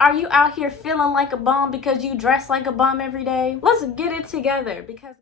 Are you out here feeling like a bum because you dress like a bum every day? Let's get it together because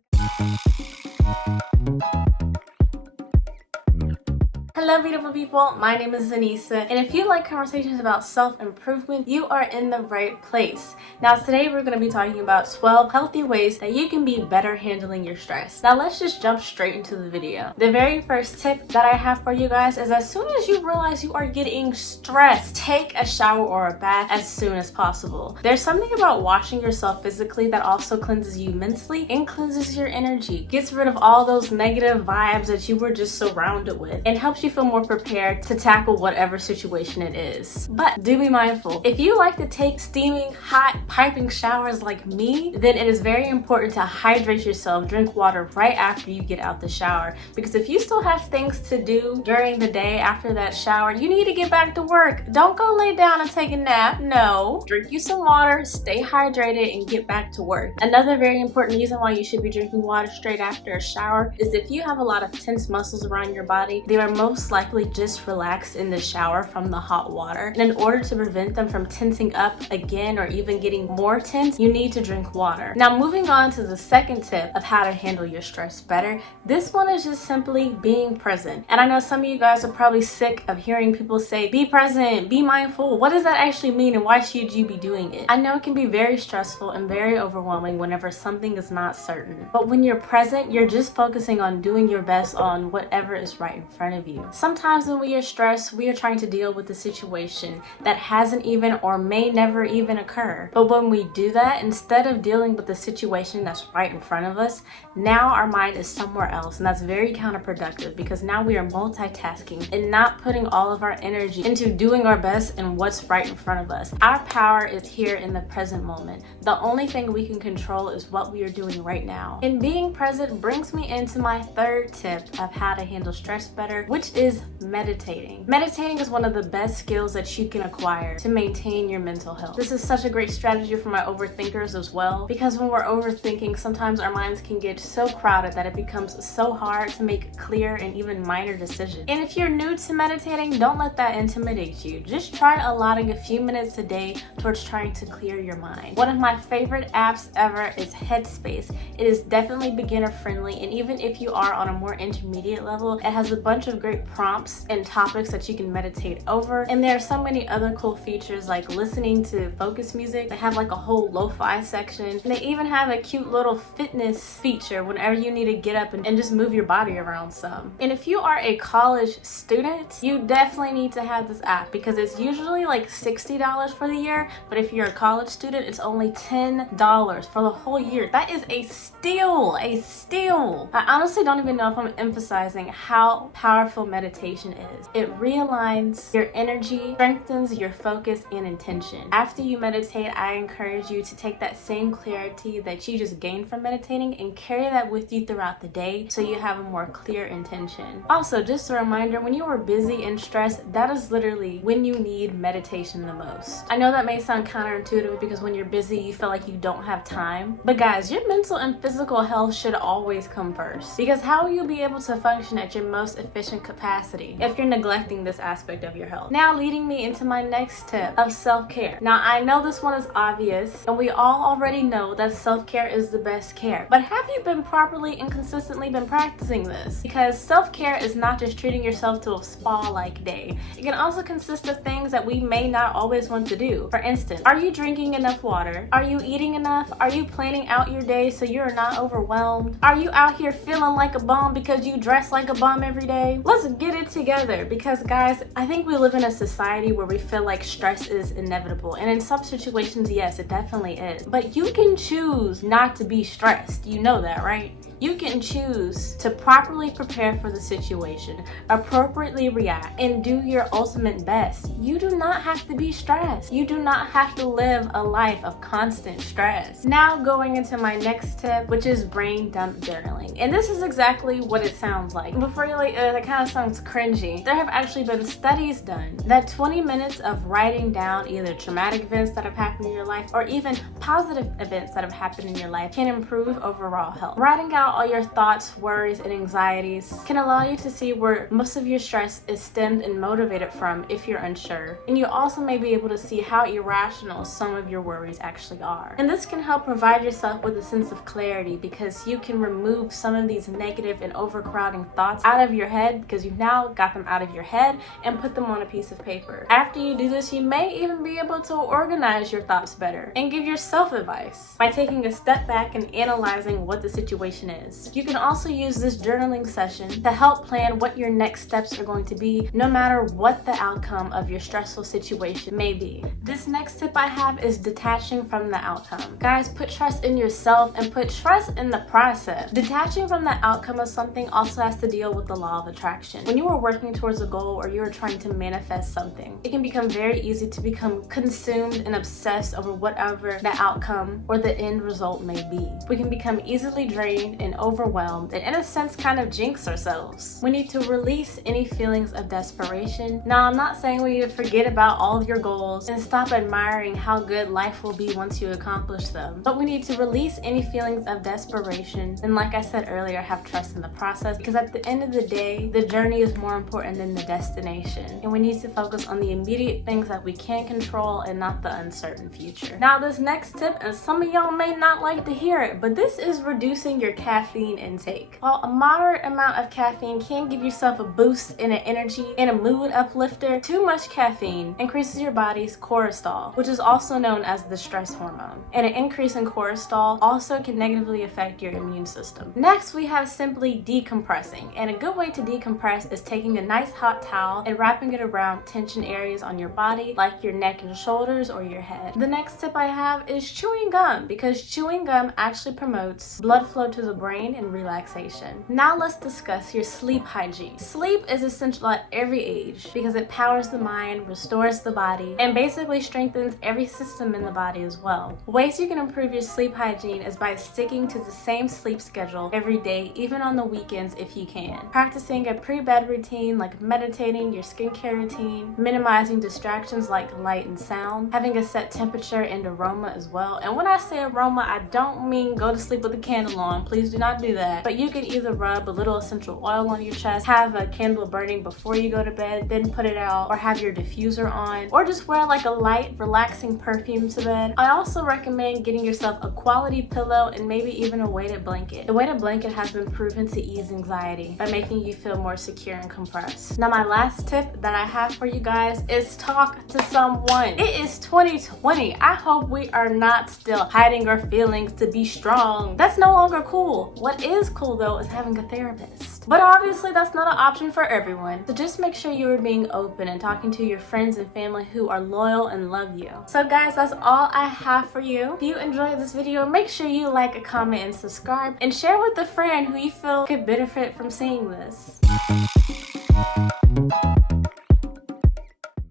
hello beautiful people, my name is Zanisa, and if you like conversations about self-improvement, you are in the right place. Now today we're going to be talking about 12 healthy ways that you can be better handling your stress. Now let's just jump straight into the video. The very first tip that I have for you guys is as soon as you realize you are getting stressed, take a shower or a bath as soon as possible. There's something about washing yourself physically that also cleanses you mentally and cleanses your energy, gets rid of all those negative vibes that you were just surrounded with, and helps you feel more prepared to tackle whatever situation it is. But do be mindful, if you like to take steaming, hot, piping showers like me, then it is very important to hydrate yourself, drink water right after you get out the shower, because if you still have things to do during the day after that shower, you need to get back to work. Don't go lay down and take a nap. No, drink you some water, stay hydrated, and get back to work. Another very important reason why you should be drinking water straight after a shower is if you have a lot of tense muscles around your body, they are most likely just relaxed in the shower from the hot water. And in order to prevent them from tensing up again or even getting more tense, you need to drink water. Now moving on to the second tip of how to handle your stress better. This one is just simply being present. And I know some of you guys are probably sick of hearing people say, be present, be mindful. What does that actually mean and why should you be doing it? I know it can be very stressful and very overwhelming whenever something is not certain. But when you're present, you're just focusing on doing your best on whatever is right in front of you. Sometimes when we are stressed, we are trying to deal with a situation that hasn't even or may never even occur. But when we do that, instead of dealing with the situation that's right in front of us, now our mind is somewhere else, and that's very counterproductive because now we are multitasking and not putting all of our energy into doing our best in what's right in front of us. Our power is here in the present moment. The only thing we can control is what we are doing right now. And being present brings me into my third tip of how to handle stress better, which is meditating. Meditating is one of the best skills that you can acquire to maintain your mental health. This is such a great strategy for my overthinkers as well, because when we're overthinking, sometimes our minds can get so crowded that it becomes so hard to make clear and even minor decisions. And if you're new to meditating, don't let that intimidate you. Just try allotting a few minutes a day towards trying to clear your mind. One of my favorite apps ever is Headspace. It is definitely beginner friendly, and even if you are on a more intermediate level, it has a bunch of great prompts and topics that you can meditate over. And there are so many other cool features like listening to focus music. They have like a whole lo-fi section, and they even have a cute little fitness feature whenever you need to get up and just move your body around some. And if you are a college student, you definitely need to have this app because it's usually like $60 for the year, but if you're a college student, it's only $10 for the whole year. That is a steal, a steal. I honestly don't even know if I'm emphasizing how powerful meditation is. It realigns your energy, strengthens your focus and intention. After you meditate, I encourage you to take that same clarity that you just gained from meditating and carry that with you throughout the day so you have a more clear intention. Also, just a reminder, when you are busy and stressed, that is literally when you need meditation the most. I know that may sound counterintuitive because when you're busy, you feel like you don't have time. But guys, your mental and physical health should always come first, because how will you be able to function at your most efficient capacity if you're neglecting this aspect of your health? Now leading me into my next tip of self-care. Now I know this one is obvious and we all already know that self-care is the best care, but have you been properly and consistently been practicing this? Because self-care is not just treating yourself to a spa-like day. It can also consist of things that we may not always want to do. For instance, are you drinking enough water? Are you eating enough? Are you planning out your day so you're not overwhelmed? Are you out here feeling like a bum because you dress like a bum every day? Let's get it together, because guys, I think we live in a society where we feel like stress is inevitable, and in some situations, yes, it definitely is. But you can choose not to be stressed. You know that, right? You can choose to properly prepare for the situation, appropriately react, and do your ultimate best. You do not have to be stressed. You do not have to live a life of constant stress. Now going into my next tip, which is brain dump journaling. And this is exactly what it sounds like. Before you're like, that kind of sounds cringy. There have actually been studies done that 20 minutes of writing down either traumatic events that have happened in your life or even positive events that have happened in your life can improve overall health. Writing out out all your thoughts, worries, and anxieties can allow you to see where most of your stress is stemmed and motivated from if you're unsure. And you also may be able to see how irrational some of your worries actually are. And this can help provide yourself with a sense of clarity because you can remove some of these negative and overcrowding thoughts out of your head because you've now got them out of your head and put them on a piece of paper. After you do this, you may even be able to organize your thoughts better and give yourself advice by taking a step back and analyzing what the situation is. You can also use this journaling session to help plan what your next steps are going to be, no matter what the outcome of your stressful situation may be. This next tip I have is detaching from the outcome. Guys, put trust in yourself and put trust in the process. Detaching from the outcome of something also has to deal with the law of attraction. When you are working towards a goal or you are trying to manifest something, it can become very easy to become consumed and obsessed over whatever the outcome or the end result may be. We can become easily drained and overwhelmed and in a sense kind of jinx ourselves. We need to release any feelings of desperation. Now, I'm not saying we need to forget about all of your goals and stop admiring how good life will be once you accomplish them, but we need to release any feelings of desperation and, like I said earlier, have trust in the process, because at the end of the day, the journey is more important than the destination, and we need to focus on the immediate things that we can control and not the uncertain future. Now, this next tip, and some of y'all may not like to hear it, but this is reducing your caffeine intake. While a moderate amount of caffeine can give yourself a boost in an energy and a mood uplifter, too much caffeine increases your body's cortisol, which is also known as the stress hormone. And an increase in cortisol also can negatively affect your immune system. Next, we have simply decompressing. And a good way to decompress is taking a nice hot towel and wrapping it around tension areas on your body, like your neck and shoulders or your head. The next tip I have is chewing gum, because chewing gum actually promotes blood flow to the brain and relaxation. Now let's discuss your sleep hygiene. Sleep is essential at every age because it powers the mind, restores the body, and basically strengthens every system in the body as well. Ways you can improve your sleep hygiene is by sticking to the same sleep schedule every day, even on the weekends if you can. Practicing a pre-bed routine like meditating, your skincare routine, minimizing distractions like light and sound, having a set temperature and aroma as well. And when I say aroma, I don't mean go to sleep with a candle on. Please do not do that. But you can either rub a little essential oil on your chest, have a candle burning before you go to bed, then put it out, or have your diffuser on, or just wear like a light, relaxing perfume to bed. I also recommend getting yourself a quality pillow and maybe even a weighted blanket. The weighted blanket has been proven to ease anxiety by making you feel more secure and compressed. Now, my last tip that I have for you guys is talk to someone. It is 2020. I hope we are not still hiding our feelings to be strong. That's no longer cool. What is cool though is having a therapist. But obviously that's not an option for everyone. So just make sure you are being open and talking to your friends and family who are loyal and love you. So guys, that's all I have for you. If you enjoyed this video, make sure you like, comment, and subscribe, and share with a friend who you feel could benefit from seeing this.